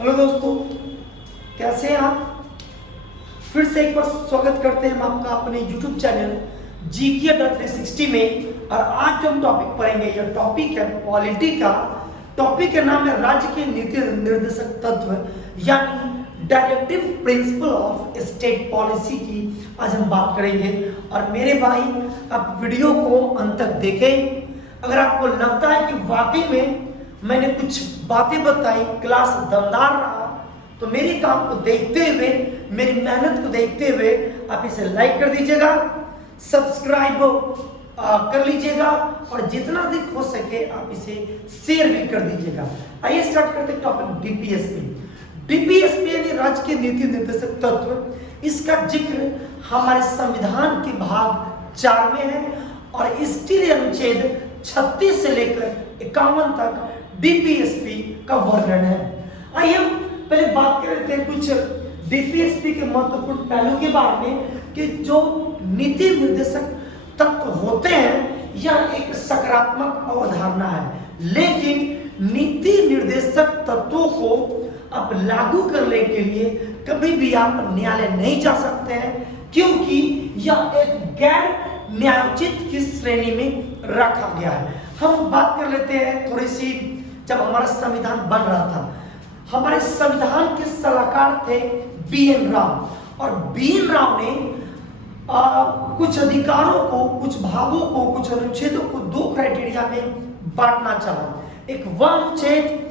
Hello दोस्तों, कैसे हैं आप। फिर से एक बार स्वागत करते हैं हम आपका अपने YouTube चैनल जीके 360 में। और आज जो हम टॉपिक पढ़ेंगे, यह टॉपिक है पॉलिटी का। टॉपिक का नाम है राज्य के नीति निर्देशक तत्व यानी directive principle of state policy की आज हम बात करेंगे। और मेरे भाई, आप वीडियो को अंत तक देखें। अगर आपको लगता है कि वाकई में मैंने कुछ बातें बताई, क्लास दमदार रहा, तो मेरे काम को देखते हुए, मेरी मेहनत को देखते हुए आप इसे लाइक कर दीजिएगा, सब्सक्राइब कर लीजिएगा और जितना अधिक हो सके आप इसे शेयर भी कर दीजिएगा। आइए स्टार्ट करते हैं टॉपिक डीपीएसपी। डीपीएसपी यानी राज्य के नीति निर्देशक तत्व। इसका जिक्र हमारे संविधान के भाग 4 में है और इसके अनुच्छेद 36 से लेकर 51 तक डीपीएसपी का वर्णन है। आइए हम पहले बात कर लेते हैं कुछ डीपीएसपी के महत्वपूर्ण पहलू के बारे में कि जो नीति निर्देशक तत्व होते हैं यह एक सकारात्मक अवधारणा है, लेकिन नीति निर्देशक तत्वों को आप लागू करने के लिए कभी भी आप न्यायालय नहीं जा सकते हैं, क्योंकि यह एक गैर न्यायोचित की श्रेणी में रखा गया है। हम बात कर लेते हैं थोड़ी सी, जब हमारा संविधान बन रहा था, हमारे संविधान के सलाहकार थे बीएन राव। और बीएन राव ने कुछ अधिकारों को, कुछ भागों को, कुछ अनुच्छेदों को 2 क्राइटेरिया में बांटना चाहा। एक वह अनुच्छेद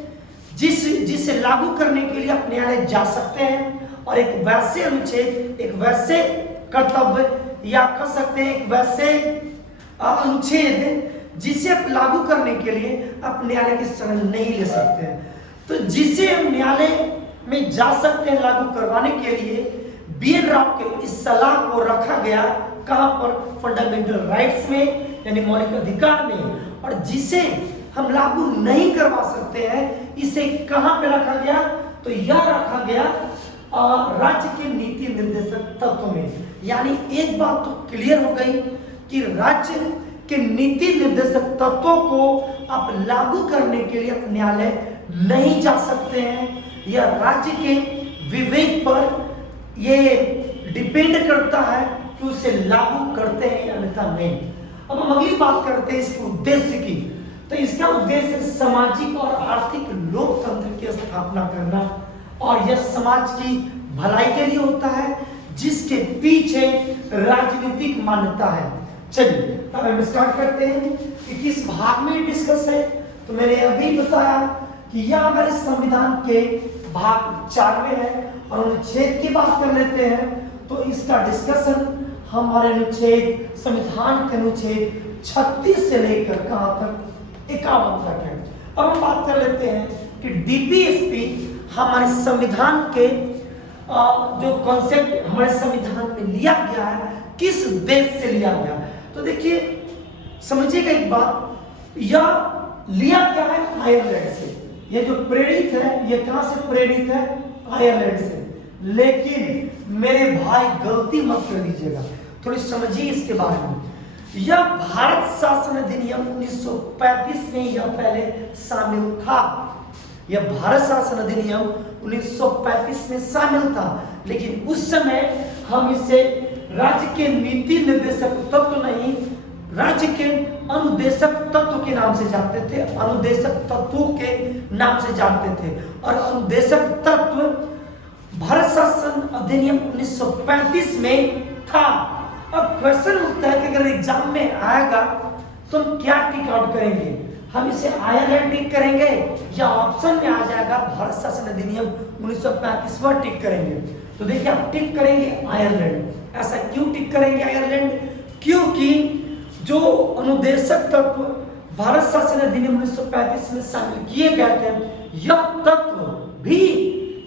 जिसे लागू करने के लिए आप न्यायालय जा सकते हैं, और एक वैसे अनुच्छेद, एक वैसे कर्तव्य या कह सकते हैं एक वैसे अनुच्छेद जिसे आप लागू करने के लिए आप न्यायालय की शरण नहीं ले सकते हैं। तो जिसे हम न्यायालय में जा सकते हैं लागू करवाने के लिए, बीएन राव के इस सलाह को रखा गया कहां पर, फंडामेंटल राइट्स में यानी मौलिक अधिकार में। और जिसे हम लागू नहीं करवा सकते हैं, इसे कहां पे रखा गया, तो यह रखा गया राज्य के नीति निर्देशक तत्व में। यानी एक बात तो क्लियर हो गई कि राज्य के नीति निर्देशक तत्वों को आप लागू करने के लिए न्यायालय नहीं जा सकते हैं। यह राज्य के विवेक पर ये डिपेंड करता है कि उसे लागू करते हैं या अन्यथा नहीं। अब हम अगली बात करते हैं इसके उद्देश्य की। तो इसका उद्देश्य सामाजिक और आर्थिक लोकतंत्र की स्थापना करना, और यह समाज की भलाई के लिए होता है जिसके पीछे राजनीतिक मान्यता है। चलिए अब हम स्टार्ट करते हैं कि किस भाग में डिस्कस है। तो मैंने अभी बताया कि यह हमारे संविधान के भाग 4 में है, और अनुच्छेद की बात कर लेते हैं तो इसका डिस्कशन हमारे अनुच्छेद, संविधान के अनुच्छेद 36 से लेकर कहां तक, 51 तक है। अब हम बात कर लेते हैं कि डीपीएसपी हमारे संविधान के जो कॉन्सेप्ट हमारे संविधान में लिया गया है, किस उद्देश्य से लिया गया। तो देखिए, समझिएगा एक बात, यह लिया गया है आयरलैंड से। ये जो प्रेरित है, ये कहां से प्रेरित है, आयरलैंड से। लेकिन मेरे भाई गलती मत कर दीजिएगा, थोड़ी समझिए इसके बारे में। यह भारत शासन अधिनियम 1935 में यह पहले शामिल था। यह भारत शासन अधिनियम 1935 में शामिल था, लेकिन उस समय हम इसे राज्य के नीति निर्देशक तत्व नहीं, राज्य के अनुदेशक तत्व के नाम से जानते थे, अनुदेशक तत्वों के नाम से जानते थे। और अनुदेशक तत्व भारत शासन अधिनियम 1935 में था। अब क्वेश्चन उठता है कि अगर एग्जाम में आएगा तो हम क्या टिक आउट करेंगे, हम इसे आयरलैंड टिक करेंगे या ऑप्शन में आ जाएगा भारत शासन अधिनियम 1935 पर टिक करेंगे। तो देखिए, आप टिक करेंगे आयरलैंड। ऐसा क्यों टिक करेंगे आयरलैंड, क्योंकि जो अनुदेशक तत्व भारत शासन अधिनियम 1935 में शामिल किए गए थे,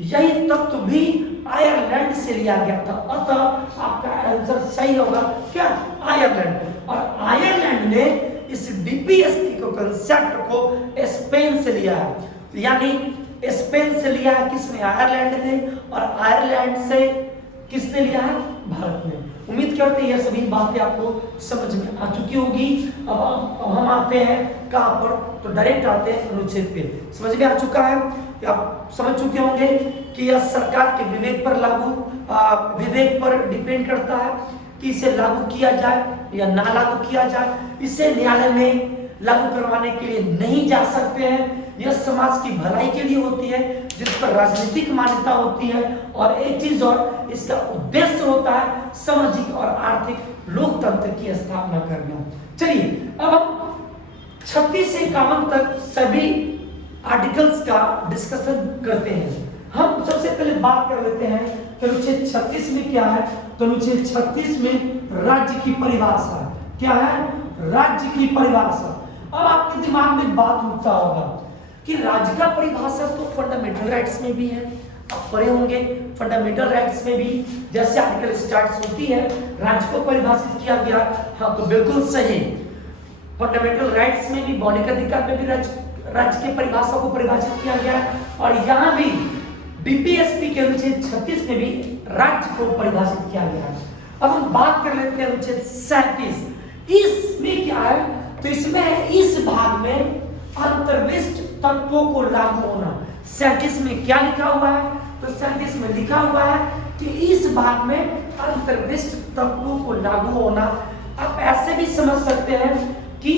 यही तत्व भी आयरलैंड से लिया गया था। अतः आपका आंसर सही होगा क्या, आयरलैंड। और आयरलैंड ने इस डीपीएसपी को, कंसेप्ट को स्पेन से लिया है। यानी स्पेन से लिया है किसने, आयरलैंड ने, और आयरलैंड से किसने लिया है, भारत ने। उम्मीद करते हैं यह सभी बातें आपको समझ में आ चुकी होगी। अब हम आते हैं कहाँ पर, तो डायरेक्ट आते हैं अनुच्छेद पे। समझ में आ चुका है, आप समझ चुके होंगे कि यह सरकार के विवेक पर डिपेंड करता है कि इसे लागू किया जाए या ना लागू किया जाए। इसे न्यायालय में लागू करवाने के लिए नहीं जा सकते हैं। यह समाज की भलाई के लिए होती है, जिस पर राजनीतिक मान्यता होती है। और एक चीज और, इसका उद्देश्य होता है सामाजिक और आर्थिक लोकतंत्र की स्थापना करना। चलिए अब हम 36 से 51 तक सभी आर्टिकल्स का डिस्कशन करते हैं। हम सबसे पहले बात कर लेते हैं तो अनुच्छेद 36 में क्या है। तो अनुच्छेद 36 में राज्य की परिभाषा क्या है, राज्य की परिभाषा। अब आपके दिमाग में बात उठता होगा कि राज्य का परिभाषा तो फंडामेंटल राइट्स में भी है। आप पढ़े होंगे फंडामेंटल राइट्स में भी जैसे आर्टिकल स्टार्ट होती है राज्य को परिभाषित किया गया। हाँ, तो बिल्कुल सही, फंडामेंटल राइट्स में भी, मौलिक अधिकार में भी राज्य के परिभाषा को परिभाषित किया गया है। और यहाँ भी बीपीएसपी के अनुच्छेद 36 में भी राज्य को परिभाषित किया गया है। अब हम बात कर लेते हैं अनुच्छेद 37। इसमें क्या है, तो इसमें इस भाग में अंतर्विष्ट तत्वों को लागू होना। 37 में क्या लिखा हुआ है, तो 37 में लिखा हुआ है कि इस भाग में अंतर्विष्ट तत्वों को लागू होना। आप ऐसे भी समझ सकते हैं कि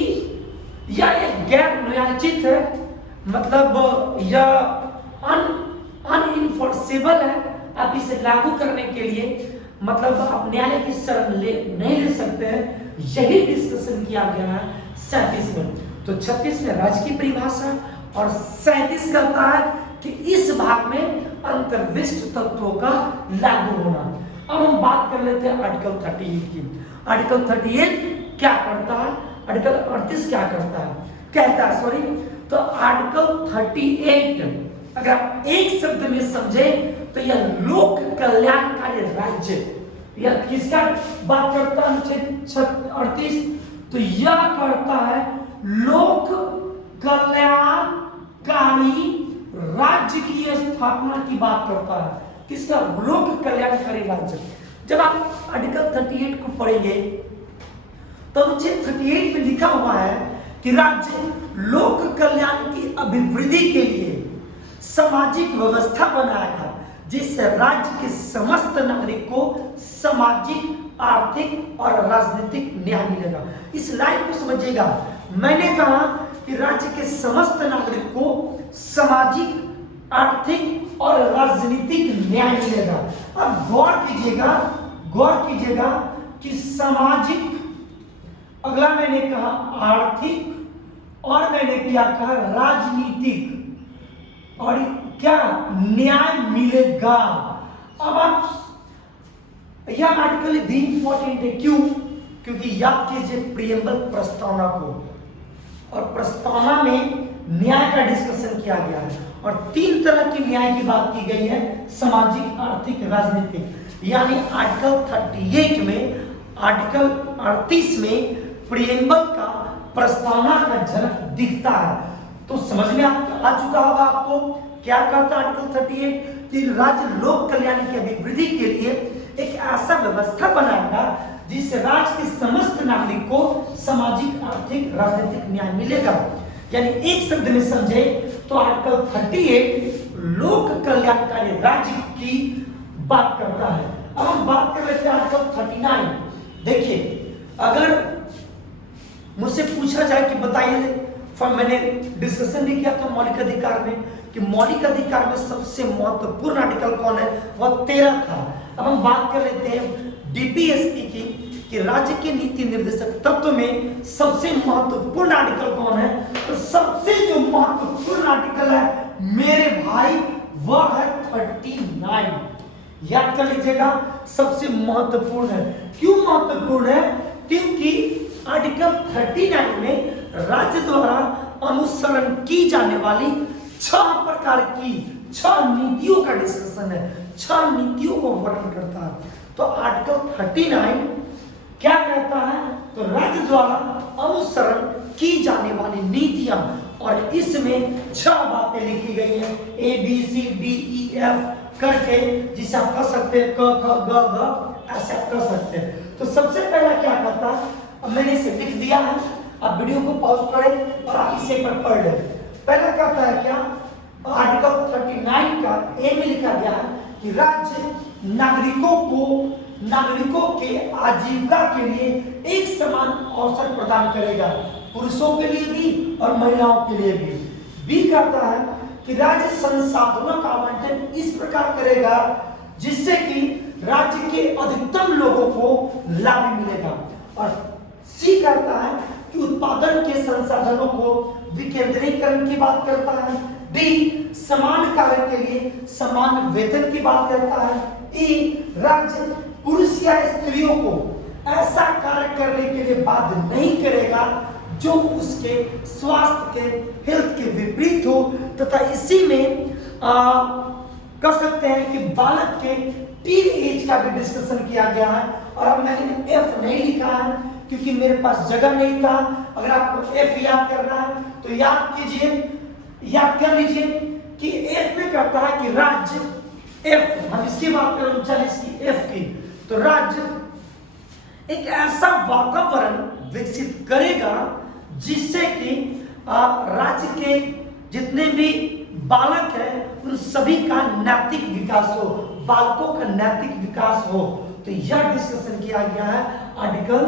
यह एक गैर न्यायोचित है, मतलब यह अनइनफोर्सेबल है। आप इसे लागू करने के लिए मतलब आप न्यायालय की शरण नहीं ले सकते हैं। यही डिस्कशन किया गया है 37 में। तो 36 में राज्य की परिभाषा और 37 कहता है कि इस भाग में अंतर्विष्ट तत्वों का लागू होना। अब हम बात कर लेते हैं आर्टिकल 38 की। आर्टिकल 38 क्या करता है, आर्टिकल 38 क्या करता है, कहता है सॉरी। तो आर्टिकल 38 अगर आप एक शब्द में समझे तो यह लोक कल्याणकारी राज्य, यह किसका बात करता है अनुच्छेद 38, तो यह करता है लोक कल्याणकारी राज्य की स्थापना की बात करता है। किसका, लोक कल्याणकारी राज्य। जब आप आर्टिकल 38 को पढ़ेंगे तो अनुच्छेद 38 में लिखा हुआ है कि राज्य लोक कल्याण की अभिवृद्धि के लिए सामाजिक व्यवस्था बनाएगा जिससे राज्य के समस्त नागरिक को सामाजिक, आर्थिक और राजनीतिक न्याय मिलेगा। इस लाइन को समझिएगा, मैंने कहा कि राज्य के समस्त नागरिक को सामाजिक, आर्थिक और राजनीतिक न्याय मिलेगा। अब गौर कीजिएगा कि सामाजिक, अगला मैंने कहा आर्थिक, और मैंने क्या कहा राजनीतिक, और क्या न्याय मिलेगा। अब आप यह आर्टिकल भी इंपॉर्टेंट है, क्यों, क्योंकि याद कीजिए प्रियम्बल प्रस्तावना को, और प्रस्तावना में न्याय का डिस्कशन किया गया है और 3 तरह की न्याय की बात की गई है, सामाजिक, आर्थिक, राजनीतिक। यानी आर्टिकल 38 में, आर्टिकल 38 में प्रियम्बल का, प्रस्तावना का झलक दिखता है। तो समझ में आ चुका होगा आपको क्या कहता है आर्टिकल 38 कि राज्य लोक कल्याण की अभिवृद्धि के लिए एक ऐसा व्यवस्था बनाएगा जिससे राज्य के समस्त नागरिक को सामाजिक, आर्थिक, राजनीतिक न्याय मिलेगा। यानी एक शब्द में समझे तो आर्टिकल 38 लोक कल्याणकारी राज्य की बात करता है। अब हम बात कर लेते हैं आर्टिकल 39। देखिए, अगर मुझसे पूछा जाए कि बताइए, मैंने डिस्कशन भी किया था मौलिक अधिकार में कि मौलिक अधिकार में सबसे महत्वपूर्ण आर्टिकल कौन है, वह 13 था। अब हम बात कर लेते हैं डीपीएसपी की कि राज्य के नीति निर्देशक तत्व में सबसे महत्वपूर्ण आर्टिकल कौन है। तो सबसे जो महत्वपूर्ण आर्टिकल है मेरे भाई वह है 39। याद कर लीजिएगा, सबसे महत्वपूर्ण है। क्यों महत्वपूर्ण है, क्योंकि आर्टिकल 39 में राज्य द्वारा अनुसरण की जाने वाली 6 प्रकार की 6 नीतियों का डिस्कशन है, 6 नीतियों को वर्णन करता है। तो आर्टिकल 39 क्या कहता है, तो राज्य द्वारा अनुसरण की जाने वाली नीतियां, और इसमें 6 बातें लिखी गई हैं A B C D E F करके, जिसे आप कह सकते हैं क ख ग घ एक्सेप्ट कर सकते हैं। तो सबसे पहला क्या करता है, अब मैंने इसे लिख दिया है, आप वीडियो को पॉज करें और आप इसे पर पढ़ लें। पहला कहता है क्या, आर्टिकल 39 का ए में लिखा गया है कि राज्य नागरिकों के आजीविका के लिए एक समान अवसर प्रदान करेगा, पुरुषों के लिए भी और महिलाओं के लिए भी। बी कहता है कि राज्य संसाधनों का आवंटन इस प्रकार करेगा जिससे कि राज्य के अधिकतम लोगों को लाभ मिलेगा। और सी कहता है कि उत्पादन के संसाधनों को विकेंद्रीकरण की बात करता है। डी समान कार्य के लिए समान वेतन की बात करता है। ई राज्य पुरुष या स्त्रियों को ऐसा कार्य करने के लिए बाध्य नहीं करेगा जो उसके स्वास्थ्य के हेल्थ के विपरीत हो, तथा इसी में कह सकते हैं कि बालक के टीन एज का भी डिस्कशन किया गया है। और अब मैंने एफ नहीं लिखा है क्योंकि मेरे पास जगह नहीं था। अगर आपको एफ याद करना है तो याद कीजिए, याद कर लीजिए कि एफ में कहता है कि राज्य एफ, हम इसकी बात करें 39 की एफ की, तो राज्य एक ऐसा वातावरण विकसित करेगा जिससे कि राज्य के जितने भी बालक हैं उन सभी का नैतिक विकास हो, बालकों का नैतिक विकास हो। तो यह डिस्कशन किया गया है आर्टिकल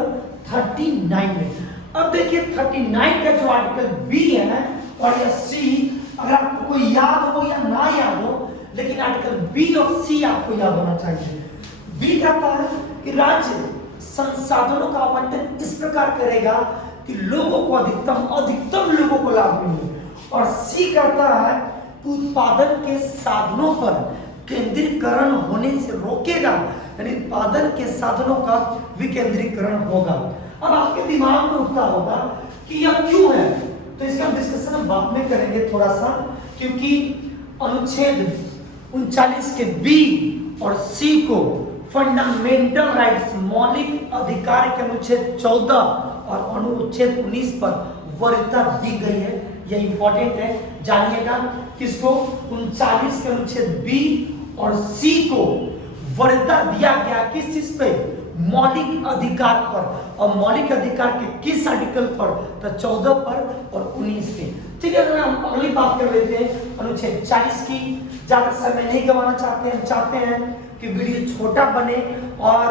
39 में। अब देखिए 39 का जो आर्टिकल बी है और या सी, अगर आपको कोई याद हो या ना याद हो, लेकिन आर्टिकल बी और सी आपको याद होना चाहिए। बी कहता है कि राज्य संसाधनों का आवंटन इस प्रकार करेगा कि लोगों को अधिकतम लोगों को लाभ मिले। और सी कहता है कि उत्पादन के साधनों पर केंद्रीकरण होने से रोकेगा, यानी उत्पादन के साधनों का विकेंद्रीकरण होगा। अब आपके दिमाग में उठता होगा कि यह क्यों है, तो इसका डिस्कशन हम बाद में करेंगे थोड़ा सा, क्योंकि अनुच्छेद 39 के बी और सी को फंडामेंटल राइट्स मौलिक अधिकार के अनुच्छेद 14 और अनुच्छेद 19 पर वरीयता दी गई है। यह इंपॉर्टेंट है, जानिएगा किसको, 39 के अनुच्छेद बी और सी को वरीयता दिया गया किस चीज पे, मौलिक अधिकार पर। और मौलिक अधिकार के किस आर्टिकल पर, तो 14 पर और 19 पे। ठीक है, तो हम अगली बात कर लेते हैं अनुच्छेद 40 की। ज्यादा समय नहीं गंवाना चाहते हैं कि वीडियो छोटा बने और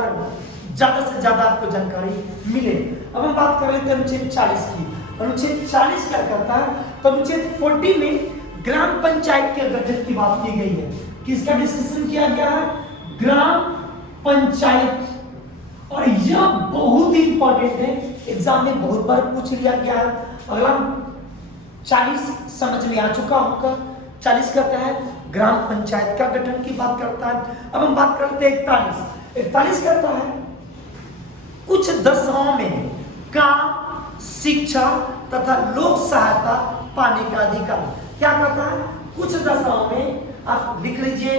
ज्यादा से ज्यादा आपको जानकारी मिले। अब हम बात कर लेते हैं अनुच्छेद 40 की। अनुच्छेद 40 क्या करता है, तो अनुच्छेद 40 में ग्राम पंचायत के गठन की बात की गई है। किसका डिस्कशन किया गया है, ग्राम पंचायत। और यह बहुत ही इंपॉर्टेंट है, एग्जाम में बहुत बार पूछ लिया गया है। अगला 40 समझ में आ चुका होगा। 40 कहता है ग्राम पंचायत का गठन की बात करता है। अब हम बात करते हैं 41 कहता है कुछ दशाओं में काम, शिक्षा तथा लोक सहायता पाने का अधिकार। क्या कहता है, कुछ दशाओं में, आप लिख लीजिए,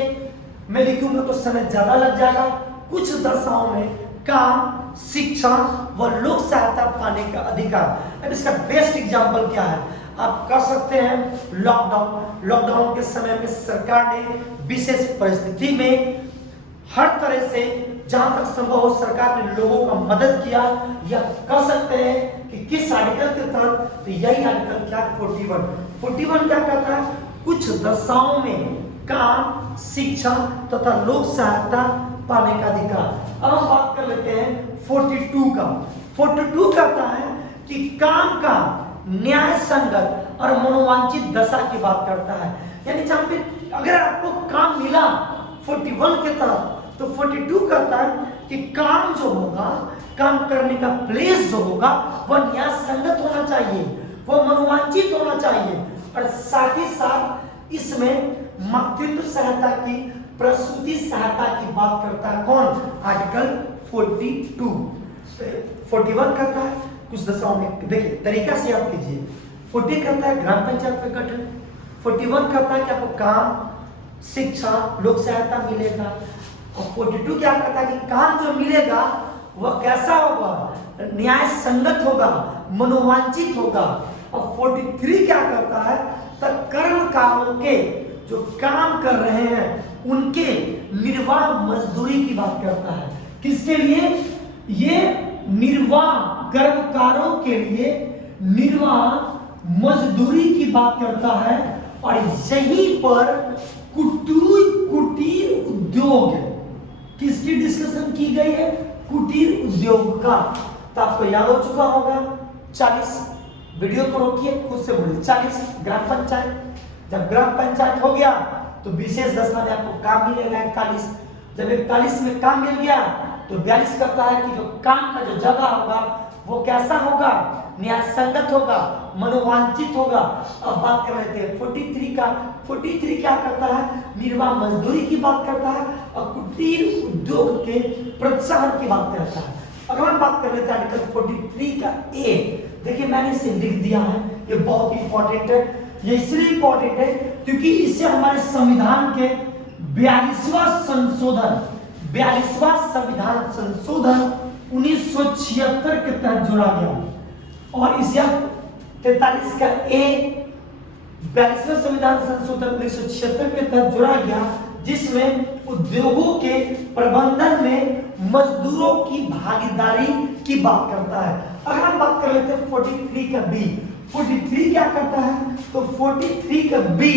मैं लिखूंगा तो समय ज्यादा लग जाएगा। कुछ दशाओं में काम, शिक्षा व लोक सहायता पाने का अधिकार। अब इसका बेस्ट एग्जांपल क्या है, आप कह सकते हैं लॉकडाउन के समय में सरकार ने विशेष परिस्थिति में हर तरह से जहां तक संभव हो सरकार ने लोगों का मदद किया। या कह सकते हैं कि किस आर्टिकल के तहत, तो यही आर्टिकल क्या, 41 क्या कहता है, कुछ दशाओं में काम, शिक्षा तथा लोक सहायता पाने का अधिकार। अब हम बात कर लेते हैं 42 का। 42 कहता है कि काम का न्याय संगत और मनोवांछित दशा की बात करता है। यानी जहां पे अगर आपको काम मिला 41 के तरफ, तो 42 कहता है कि काम जो होगा, काम करने का प्लेस जो होगा वह न्याय संगत होना चाहिए, वह मनोवांछित होना चाहिए। और साथ ही साथ इसमें मातृत्व सहायता की, प्रसूति सहायता की बात करता है कौन, आर्टिकल 42। 41 कहता है कुछ दशाओं में, देखिए तरीका से याद कीजिए। 40 कहता है ग्राम पंचायत का गठन, 41 कहता है कि आपको काम, शिक्षा, लोक सहायता मिलेगा। और 42 क्या कहता है कि काम जो मिलेगा वह कैसा होगा, न्याय संगत होगा, मनोवांछित होगा। और 43 क्या करता है, तब कर्मकारों के जो काम कर रहे हैं उनके निर्वाह मजदूरी की बात करता है। किसके लिए? ये निर्वाह कर्मकारों के लिए निर्वाह मजदूरी की बात करता है। और यहीं पर कुटीर उद्योग किसकी डिस्कशन की गई है? कुटीर उद्योग का। तो आपको याद हो चुका होगा 40, वीडियो को रोकिए खुद से बोलिए 40 ग्राम पंचायत। जब ग्राम पंचायत हो गया तो विशेष दशा में आपको काम मिलेगा 41। जब 41 में काम मिल गया तो 42 करता है कि जो काम का जो जगह होगा वो कैसा होगा? न्याय संगत होगा, मनोवांछित होगा। अब बात कर रहे थे 43 का। 43 क्या करता है? निर्वाह मजदूरी की बात करता है और कुटीर उद्योग के प्रोत्साहन की बात करता है। अगर हम बात कर रहे थे आर्टिकल 43 का ए, देखिए मैंने इसे लिख दिया है, ये बहुत इंपॉर्टेंट है। ये इसलिए इंपॉर्टेंट है क्योंकि इससे हमारे संविधान के 42वां संविधान संशोधन 1976 के तहत जोड़ा गया। और इसे 43 का ए 42वां संविधान संशोधन 1976 के तहत जोड़ा गया, जिसमें उद्योगों के प्रबंधन में मजदूरों की भागीदारी की बात करता है। अगर हम बात कर लेते हैं 43 का बी, 43 क्या करता है? तो 43 का बी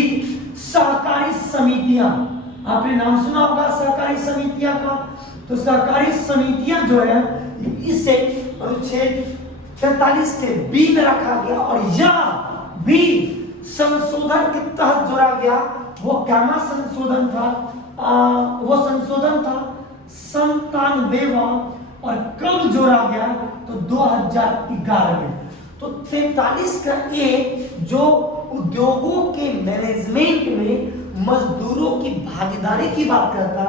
सहकारी समितियां, आपने नाम सुना होगा सहकारी समितियां का। तो सहकारी समितियां जो है इसे अनुच्छेद 43 के बी में रखा गया और यह बी संशोधन के तहत जोड़ा गया। वो क्या संशोधन था? वो संशोधन था 97वां। और कब जोड़ा गया? तो 2011 में। तो 43 का ए जो उद्योगों के मैनेजमेंट में मजदूरों की भागीदारी की बात करता,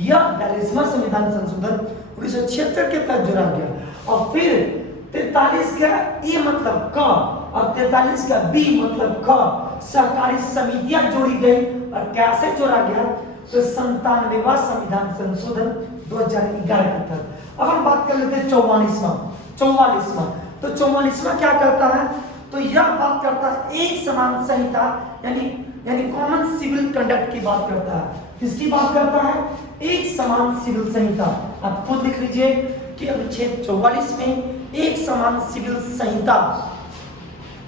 यह 42वां संविधान संशोधन 1976 के तहत जोड़ा गया। और फिर 43 का ए मतलब क और 43 का बी मतलब ख, सहकारी समितियां जोड़ी गई। और कैसे जोड़ा गया? तो 97वां संविधान संशोधन 2011 के तहत। अब हम बात कर लेते हैं 44वां। तो 44वां क्या करता है? तो यह बात करता है एक समान संहिता यानी कॉमन सिविल कंडक्ट की बात करता है। किसकी बात करता है? एक समान सिविल संहिता। आप खुद लिख लीजिए कि अनुच्छेद 44 में एक समान सिविल संहिता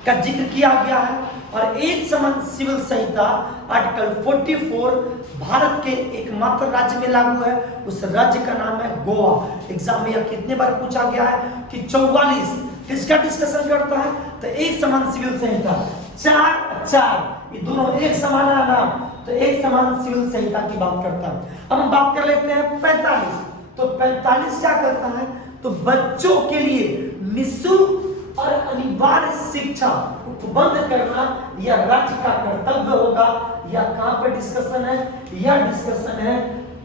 का जिक्र किया गया है। और एक समान सिविल संहिता आर्टिकल 44 भारत के एकमात्र राज्य में लागू है। उस राज्य का नाम है गोवा। एग्जाम में यह कितने बार पूछा गया है कि 44 किसका डिस्कशन करता है? तो एक समान सिविल संहिता 4 ये दोनों एक समान है ना, तो एक समान सिविल संहिता की बात करता है। अब हम बात कर लेते हैं 45। तो 45 क्या करता है? तो बच्चों के लिए निःशुल्क और अनिवार्य शिक्षा उपलब्ध करना यह राज्य का कर्तव्य होगा। यह कहां पर डिस्कशन है? यह डिस्कशन है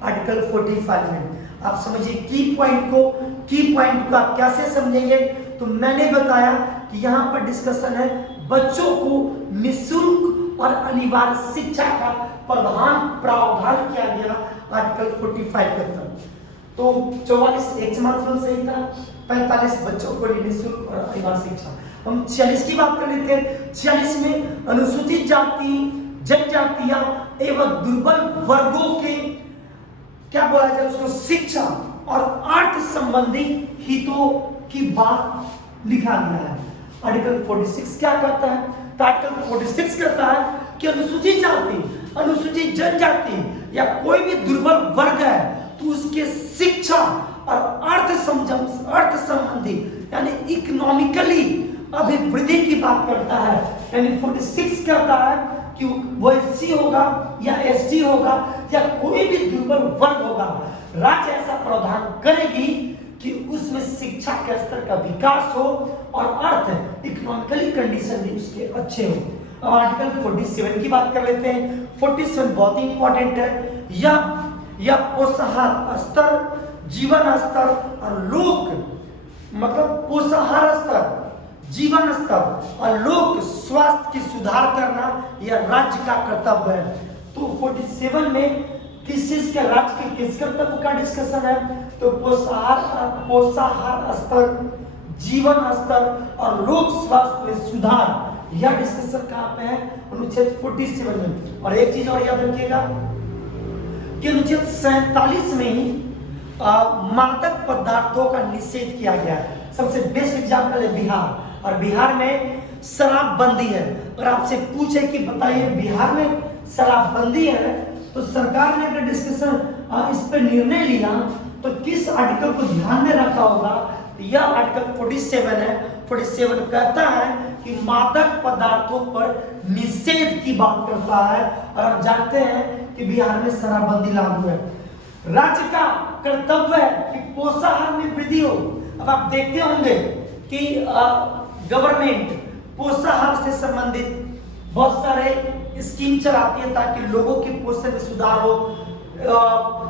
आर्टिकल 45 में। आप समझिए की पॉइंट को आप कैसे समझेंगे? तो मैंने बताया कि यहाँ पर डिस्कशन है बच्चों को निःशुल्क और अनिवार्य शिक्षा का प्रावधान किया गया आर्टिकल 45 के तहत। तो 44 एक समान सिविल संहिता, 45 बच्चों को निःशुल्क और अनिवार्य शिक्षा। हम 46 की बात कर लेते हैं। 46 में अनुसूचित जाति, जनजातियां एवं दुर्बल वर्गों के क्या बोला जाए उसको शिक्षा और अर्थ संबंधी हितों की बात लिखा गया है। आर्टिकल 46 क्या करता है? तो आर्टिकल 46 कहता है कि अनुसूचित जाति, अनुसूचित जनजाति या कोई भी दुर्बल वर्ग है तो उसके शिक्षा और अर्थ संबंधी यानी इकोनॉमिकली अभिवृद्धि की बात करता है। यानी 46 कहता है कि वो एससी होगा या एसटी होगा या कोई भी दुर्बल वर्ग होगा, राज्य ऐसा प्रावधान करेगी कि उसमें शिक्षा के स्तर का विकास हो और अर्थ इकोनॉमिकली कंडीशन भी उसके अच्छे हो। अब आर्टिकल 47 की बात कर लेते हैं। 47 बहुत ही इंपॉर्टेंट है। यह पोषाहार स्तर, जीवन स्तर और लोक मतलब पोषाहार स्तर, जीवन स्तर और लोक स्वास्थ्य की सुधार करना यह राज्य का कर्तव्य है। तो 47 में किस चीज के राज्य के किस कर्तव्य का डिस्कशन है? तो पोषाहार स्तर, जीवन स्तर और लोक स्वास्थ्य में सुधार, यह डिस्कशन कहां पे है? अनुच्छेद 47 में। और एक चीज और याद रखिएगा कि अनुच्छेद 47 में ही मादक पदार्थों का निषेध किया गया है। सबसे बेस्ट एग्जाम्पल है बिहार, और बिहार में शराबबंदी है। और आपसे पूछे कि बताइए बिहार में शराबबंदी है, तो सरकार ने अगर डिस्कशन इस पर निर्णय लिया तो किस आर्टिकल को ध्यान में रखा होगा? तो यह आर्टिकल 47 है। 47 कहता है कि मादक पदार्थों पर निषेध की बात करता है, और हम जानते हैं कि बिहार में शराबबंदी लागू है। राज्य का कर्तव्य है कि पोषाहार में वृद्धि हो। अब आप देखते होंगे कि गवर्नमेंट पोषाहार से संबंधित बहुत सारे स्कीम चलाती है ताकि लोगों के पोषण में सुधार हो।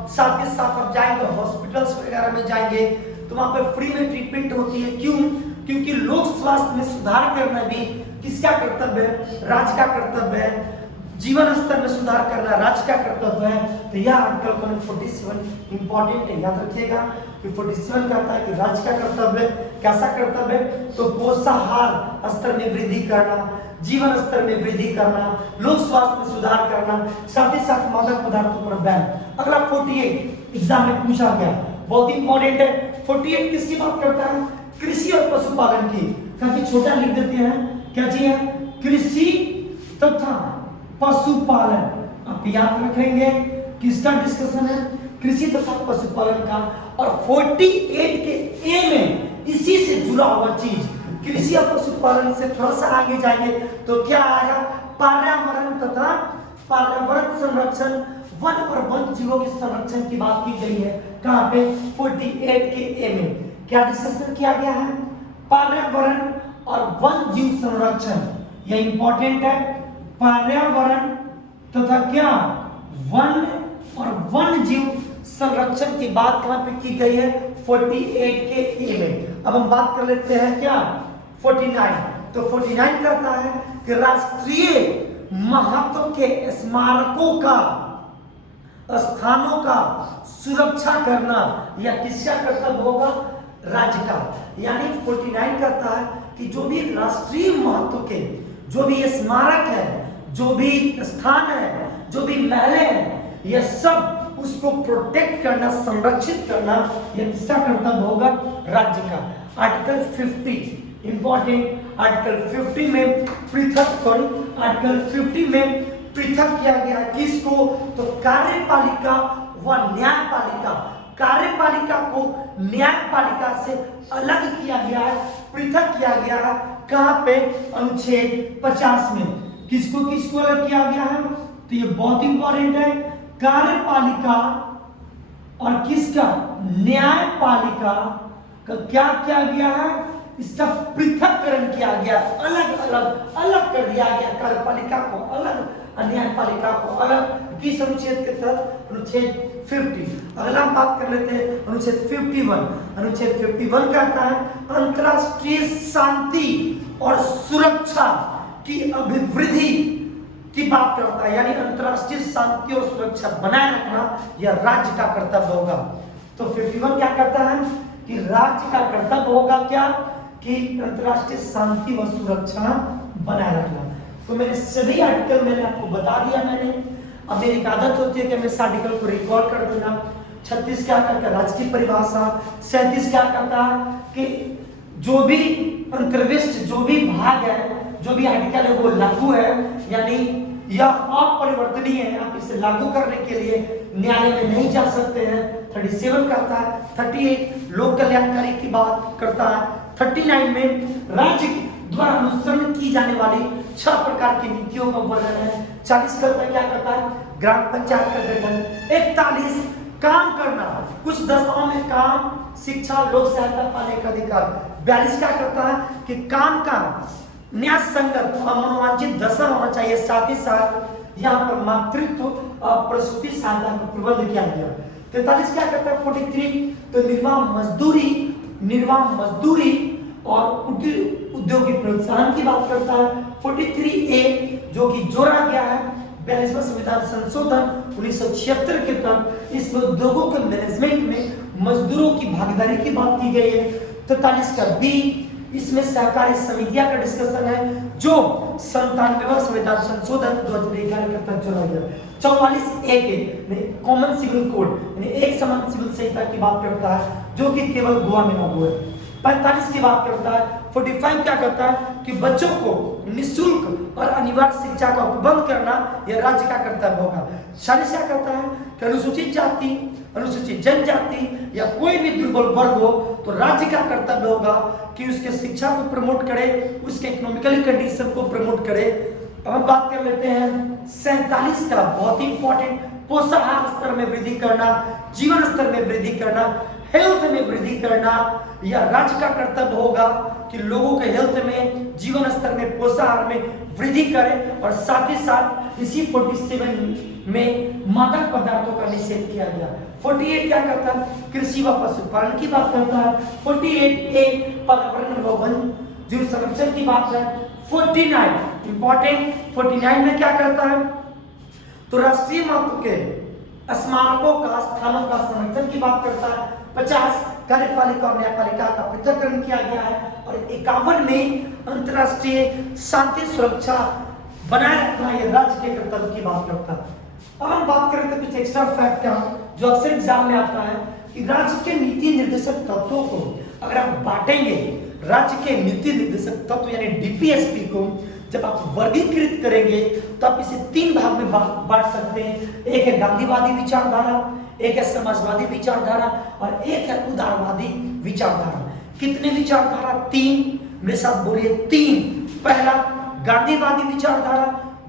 साथ ही साथ आप जाएंगे हॉस्पिटल्स वगैरह में जाएंगे तो वहां पर फ्री में ट्रीटमेंट होती है। क्यों? क्योंकि लोक स्वास्थ्य में सुधार करना भी किसका कर्तव्य है? राज्य का कर्तव्य है। जीवन स्तर में सुधार करना राज्य का कर्तव्य है। तो यह आर्टिकल 47 इंपॉर्टेंट है, याद रखिएगा कि 47 कहता है कि राज्य का कर्तव्य, कैसा कर्तव्य? तो पोषाहार स्तर में वृद्धि करना, जीवन स्तर में वृद्धि करना, लोक स्वास्थ्य में सुधार करना, साथ ही साथ मादक पदार्थों पर बैन। अगला 48 एग्जाम में पूछा गया, बहुत इंपॉर्टेंट है। 48 किसकी बात करता है? कृषि और पशुपालन की। काफी छोटा लिख देते हैं, क्या जी है? कृषि तथा पशुपालन। आप याद रखेंगे किसका डिस्कशन है? कृषि तथा पशुपालन का। और 48 के ए में इसी से जुड़ा हुआ चीज, कृषि और पशुपालन से थोड़ा सा आगे जाएंगे तो क्या आएगा? पर्यावरण तथा पर्यावरण संरक्षण, वन और वन जीवों के संरक्षण की बात की गई है। कहां पे? 48 के ए में क्या डिस्कशन किया गया है? पर्यावरण और वन जीव संरक्षण, यह इंपॉर्टेंट है। पर्यावरण तथा क्या? वन और वन जीव संरक्षण की बात कहां पे की गई है? 48 के ए में। अब हम बात कर लेते हैं क्या? 49। तो 49 कहता है कि राष्ट्रीय महत्व के स्मारकों का, स्थानों का सुरक्षा करना यह किसका कर्तव्य होगा? राज्य का। यानी 49 कहता है कि जो भी राष्ट्रीय महत्व के जो भी स्मारक है, जो भी स्थान है, जो भी महल है, यह सब उसको प्रोटेक्ट करना, संरक्षित करना, यह किसका कर्तव्य होगा? राज्य का। Article 50 important. आर्टिकल 50 में पृथक आर्टिकल 50 में पृथक किया गया किसको? तो कार्यपालिका व न्यायपालिका। कार्यपालिका को न्यायपालिका से अलग किया गया है, पृथक किया गया है। कहां पे? अनुच्छेद 50 में। किसको किसको अलग किया गया है? तो ये बहुत इंपॉर्टेंट है। कार्यपालिका और किसका? न्यायपालिका का क्या किया गया है? इसका पृथककरण किया गया, अलग कर दिया गया। कार्यपालिका को अलग, न्यायपालिका को अलग। किस अनुच्छेद के तहत? अनुच्छेद 50। अगला हम बात कर लेते हैं अनुच्छेद 51। अनुच्छेद 51 कहता है अंतरराष्ट्रीय शांति और सुरक्षा की अभिवृद्धि की बात करता है। यानी अंतरराष्ट्रीय शांति और सुरक्षा बनाए रखना यह राज्य का कर्तव्य होगा। तो 51 क्या करता है कि राज्य का कर्तव्य होगा क्या? कि अंतरराष्ट्रीय शांति व सुरक्षा बनाए रखना। तो मैंने सभी आर्टिकल मैंने आपको बता दिया। अब मेरी एक आदत होती है कि मैं इस आर्टिकल को रिकॉर्ड कर दूंगा। 36 क्या करता है? राज्य की परिभाषा। 37 क्या करता है कि जो भी अंतर्विष्ट, जो भी भाग है, जो भी आर्टिकल है वो लागू है, यानी यह अपरिवर्तनीय है। आप इसे लागू करने के लिए न्यायालय में नहीं जा सकते हैं। 37 करता है। 38 लोक कल्याणकारी की बात करता है। 39 में राज्य द्वारा अनुसरण की जाने वाली 6 प्रकार की नीतियों का वर्णन है। 40 करता है क्या करता है? ग्राम पंचायत का गठन। 41 काम करना, कुछ दशाओं में काम, शिक्षा, लोक सहायता पाने का अधिकार। 42 क्या करता है कि काम का न्याय संगत और मनोवांछित दशा होना चाहिए। साथ ही साथ यहाँ पर मातृत्व और प्रसूति सहायता का प्रबंध किया गया। 43 क्या करता है? 43 तो निर्वाह मजदूरी और उद्योगी प्रोत्साहन की बात करता है। 43A जो कि जोड़ा गया है 42वां संविधान संशोधन 1976 के तहत, इसमें उद्योगों के मैनेजमेंट में मजदूरों की भागीदारी की बात की गई है। 43 का बी, इसमें सहकारी समितियां का डिस्कशन है जो 97वां संविधान संशोधन 2011 के तहत चला गया। 44A के कॉमन सिविल कोड यानी एक समान सिविल संहिता की बात करता है, जो कि केवल गोवा में लागू है। 45 की बात करता है। 45 क्या करता है कि बच्चों को निःशुल्क और अनिवार्य शिक्षा का प्रबंध करना यह राज्य का कर्तव्य होगा। 46 क्या करता है कि अनुसूचित जाति, अनुसूचित जनजाति या कोई भी दुर्बल वर्ग हो तो राज्य का कर्तव्य होगा कि उसके शिक्षा को प्रमोट करे, उसके इकोनॉमिकली कंडीशन को प्रमोट करे। अब हम बात कर लेते हैं 47 का, बहुत ही इंपॉर्टेंट, पोषाहार स्तर में वृद्धि करना, जीवन स्तर में वृद्धि करना, हेल्थ में वृद्धि करना। यह राज्य का कर्तव्य होगा कि लोगों के हेल्थ में, जीवन स्तर में, पोषाहार में वृद्धि करें। और साथ ही साथ इसी 47 में मादक पदार्थों का निषेध किया गया। 48 क्या करता है, कृषि व पशुपालन की बात करता है। 48A पर्यावरण व वन जीव संरक्षण की बात है। 49 इंपॉर्टेंट, 49 में क्या करता है तो राष्ट्रीय महत्व के स्मारकों का, स्थानों का संरक्षण की बात करता है। 50 कार्यपालिका और न्यायपालिका का पृथक्करण किया गया है। और 51 में अंतर्राष्ट्रीय शांति सुरक्षा बनाए रखना यह राज्य के कर्तव्य की बात करता है। अब हम बात करें तो कुछ एक्स्ट्रा फैक्ट का जो अक्सर एग्जाम में आता है कि राज्य के नीति निर्देशक तत्वों को अगर आप बांटेंगे, राज्य के नीति निर्देशक तत्व यानी डीपीएसपी को जब आप वर्गीकृत करेंगे तो आप इसे 3 भाग में बांट सकते हैं। एक है गांधीवादी विचारधारा, एक है समाजवादी विचारधारा और एक है उदारवादी विचारधारा। कितने विचारधारा? 3। मेरे साथ बोलिए 3। पहला गांधीवादी विचारधारा,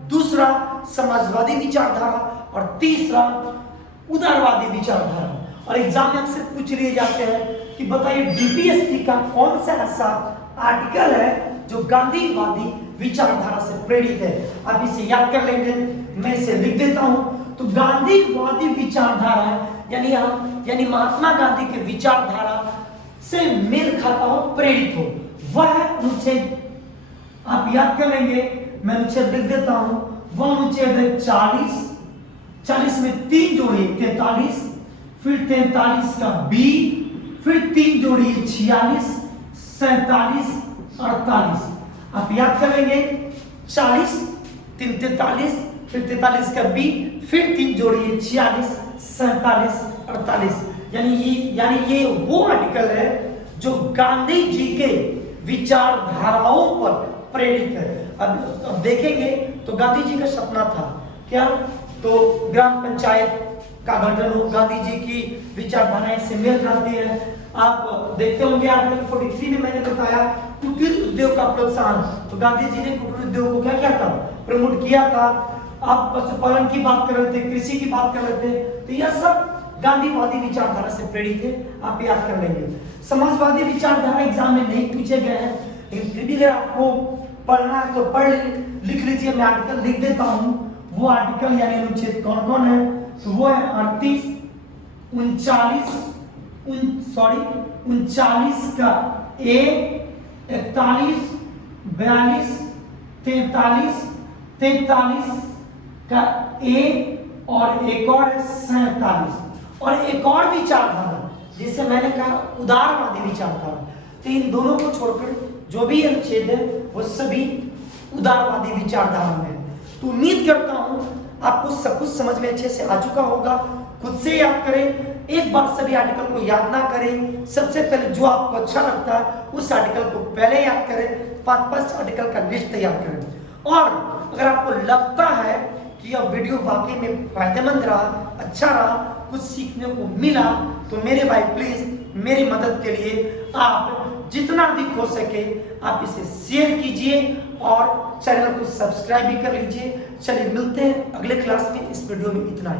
दूसरा समाजवादी विचारधारा और तीसरा उदारवादी विचारधारा। और एग्जाम में अक्सर पूछ लिए जाते हैं कि बताइए डीपीएसपी का कौन सा ऐसा आर्टिकल है जो गांधीवादी विचारधारा से प्रेरित है। आप इसे याद कर लेंगे, मैं इसे लिख देता हूं। तो गांधीवादी विचारधारा यानी महात्मा गांधी के विचारधारा से मेल खाता हो, प्रेरित हो, वह अनुच्छेद आप याद कर लेंगे, मैं अनुच्छेद लिख देता हूं। वह अनुच्छेद है 40 में 3 जोड़िए 43, फिर 43 का बी, फिर 3 जोड़िए 46, 47, 48। आप याद करेंगे 40, 3 43, फिर 43 का बी, फिर 3 जोड़िए 46, 47, 48। यानी ये वो आर्टिकल है जो गांधी जी के विचारधाराओं पर प्रेरित है। अब देखेंगे तो गांधी जी का सपना था क्या, तो ग्राम पंचायत का गठन हो, गांधी जी की विचारधाराएं से मेल खाती है। आप देखते होंगे आर्टिकल 43 में मैंने बताया कुटीर उद्योग का प्रोत्साहन, तो गांधी जी ने कुटीर उद्योग को क्या किया था, प्रमोट किया था। आप पशुपालन की बात कर रहे थे, कृषि की बात कर रहे थे, तो यह सब गांधीवादी विचारधारा से प्रेरित है, आप याद कर लेंगे। समाजवादी विचारधारा एग्जाम में नहीं पूछे गए हैं, लेकिन फिर भी अगर आपको पढ़ना है तो पढ़ लिख लीजिए, मैं आर्टिकल लिख देता हूं। वो आर्टिकल यानी अनुच्छेद कौन कौन है, तो वो है 38, 39 का ए, 41, 42, 43 का ए और एक और है 47। और एक और विचारधारा जिसे मैंने कहा उदारवादी विचारधारा, तो इन दोनों को छोड़कर जो भी अनुच्छेद है वो सभी उदारवादी विचारधारा में है। तो उम्मीद करता हूं आपको सब कुछ समझ में अच्छे से आ चुका होगा। खुद से याद करें, एक बार सभी आर्टिकल को याद ना करें, सबसे पहले जो आपको अच्छा लगता है उस आर्टिकल को पहले याद करें, 5 आर्टिकल का लिस्ट तैयार करें। और अगर आपको लगता है कि यह वीडियो वाकई में फायदेमंद रहा, अच्छा रहा, कुछ सीखने को मिला, तो मेरे भाई प्लीज मेरी मदद के लिए आप जितना अधिक हो सके आप इसे शेयर कीजिए और चैनल को सब्सक्राइब भी कर लीजिए। चलिए मिलते हैं अगले क्लास में। इस वीडियो में इतना ही।